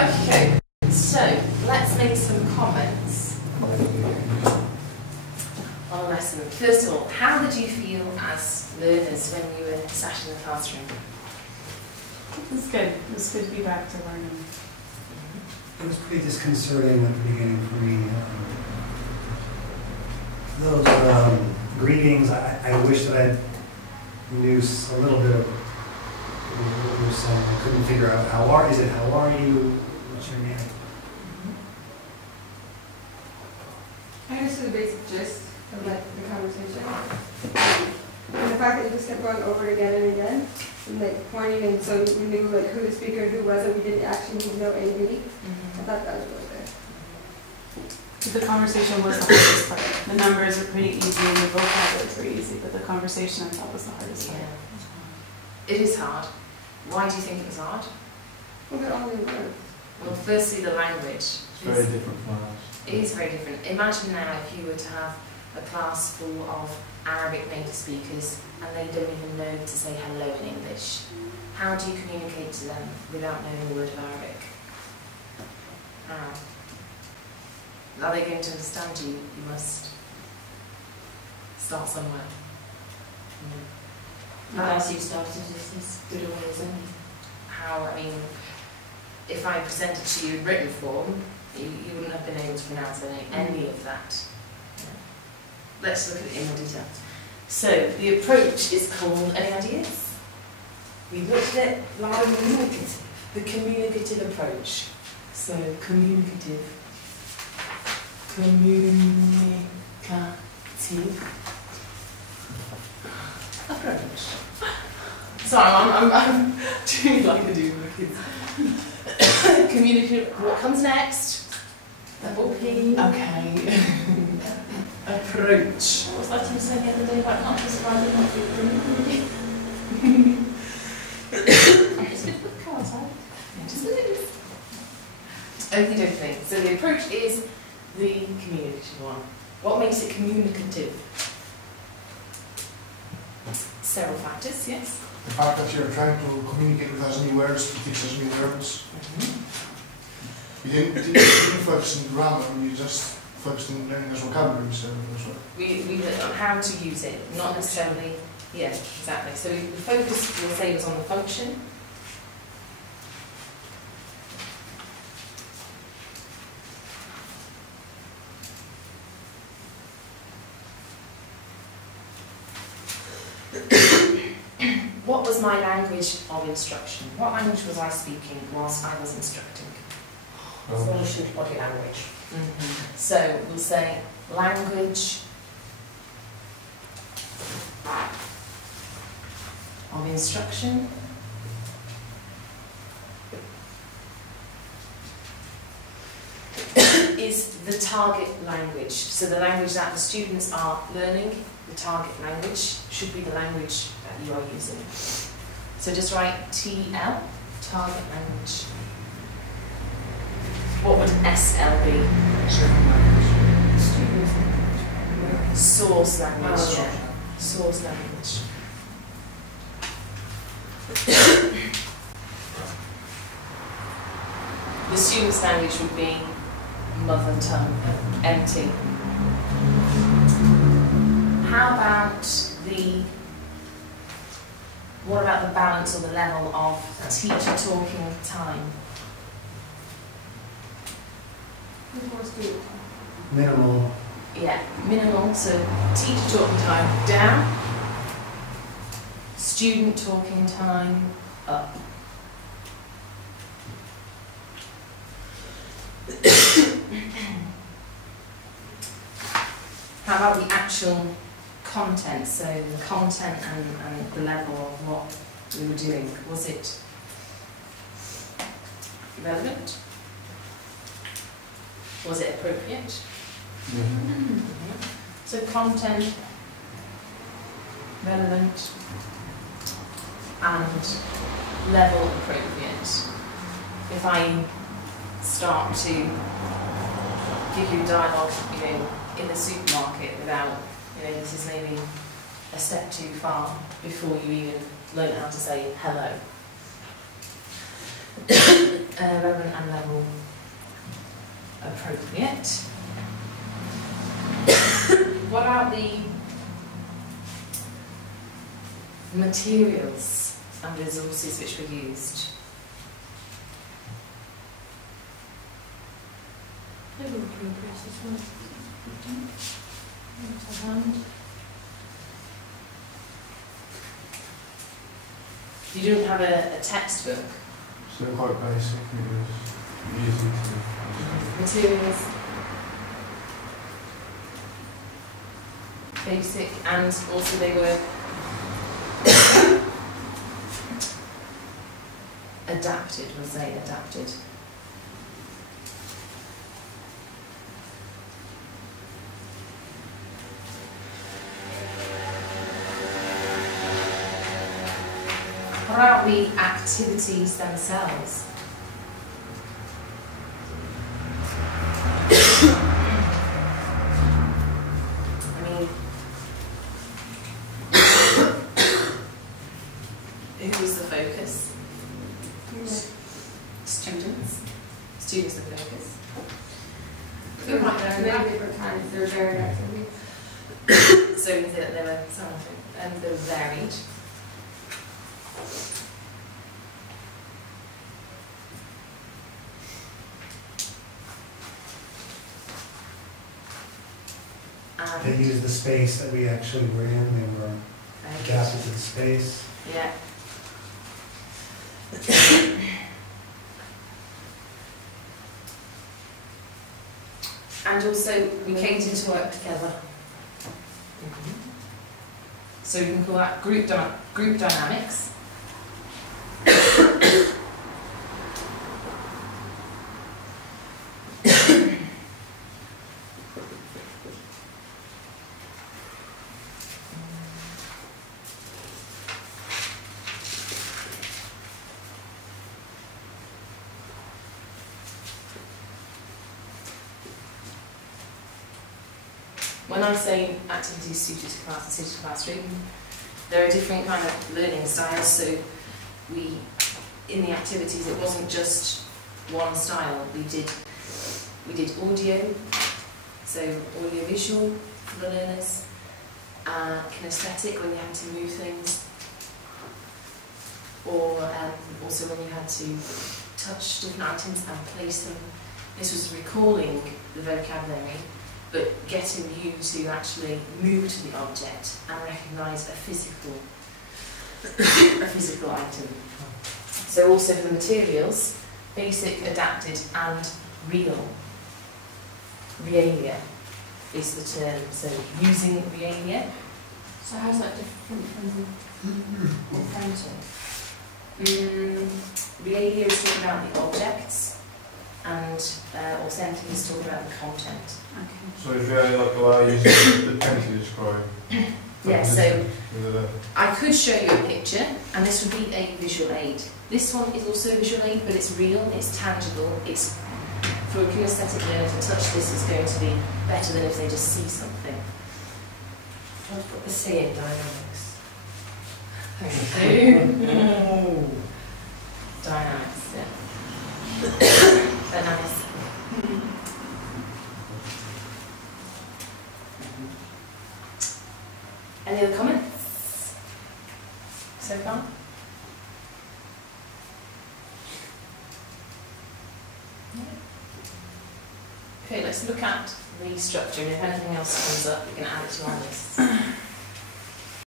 Okay, so let's make some comments on the lesson. First of all, how did you feel as learners when you were sat in the classroom? It was good. It was good to be back to learning. It was pretty disconcerting at the beginning for me. Those greetings, I wish that I knew a little bit of what you were saying. I couldn't figure out how are you? What's your name? I understood the basic gist of the conversation. And the fact that you just kept going over it again and again, and pointing, and so we knew who the speaker and who wasn't. We didn't actually need to know A and B. I thought that was really good. The conversation was the hardest part. The numbers are pretty easy and the vocabulary is very easy, but the conversation I thought was the hardest part. It is hard. Why do you think it was hard? Look at all the words. Well, firstly, the language. It's very different from ours. It is very different. Imagine now if you were to have a class full of Arabic native speakers and they don't even know to say hello in English. How do you communicate to them without knowing a word of Arabic? How? Are they going to understand you? You must start somewhere. As you started, it's as good a way as any. How, I mean, if I presented to you in written form, you wouldn't have been able to pronounce any of that. Yeah. Let's look at it in more detail. So, the approach is called, any ideas? We looked at it like communicative, the communicative approach. So, communicative approach. Sorry, I'm doing like I do with the kids. Communicative, what comes next? Double P. Okay. Approach. What was that you were saying the other day about not describing what you're doing? It's good with cards, right? Just a little. Okie dokie. So the approach is the communicative one. What makes it communicative? Several factors, yes. The fact that you're trying to communicate with us new words, to teach us new words. You didn't focus on grammar, you just focused on learning as vocabulary. So we learned on how to use it, not necessarily. Yeah, exactly. So the focus, we'll say, was on the function. What was my language of instruction? What language was I speaking whilst I was instructing? Welsh body language. So we'll say language of instruction is the target language. So the language that the students are learning, the target language, should be the language that you are using. So just write TL, target language. What would SL be? Source language. Yeah. Source language. The student's language would be mother tongue, empty. How about what about the balance or the level of teacher talking time? Minimal. Yeah, minimal. So teacher talking time down, student talking time up. How about the actual content? So the content and the level of what we were doing. Was it relevant? Was it appropriate? So content, relevant, and level appropriate. If I start to give you dialogue, in the supermarket without, this is maybe a step too far before you even learn how to say hello. relevant and level appropriate. What about the materials and resources which were used? You didn't have a textbook. So quite basic, it was easy to Materials. Basic, and also they were adapted, we'll say adapted. What about the activities themselves? I mean, who was the focus? Students. Students the focus. So many different times, they're very activities. So you can say that they were they were varied. They used the space that we actually were in. They were adapted to the space. Yeah. And also, we came to work together. So you can call that group dynamics. When I say activities suited to class and suited to classroom, there are different kind of learning styles. So in the activities, it wasn't just one style. We did audio, so audio-visual for the learners, kinesthetic when you had to move things, or also when you had to touch different items and place them. This was recalling the vocabulary, but getting you to actually move to the object and recognise a physical item. So also for the materials, basic, adapted and real. Realia is the term. So using realia. So how's that different from Accounting. Realia is talking about the objects, and authentic is talking about the content. Okay. So it's really like allow you the pen to describe. Yeah, so With I could show you a picture, and this would be a visual aid. This one is also a visual aid, but it's real, it's tangible, it's for a kinesthetic learner to touch this is going to be better than if they just see something. I've got the C in dynamics. Thank you. Dynamics, yeah. Dynamics. Any other comments so far? Okay, let's look at the structure, and if anything else comes up, we can add it to our list.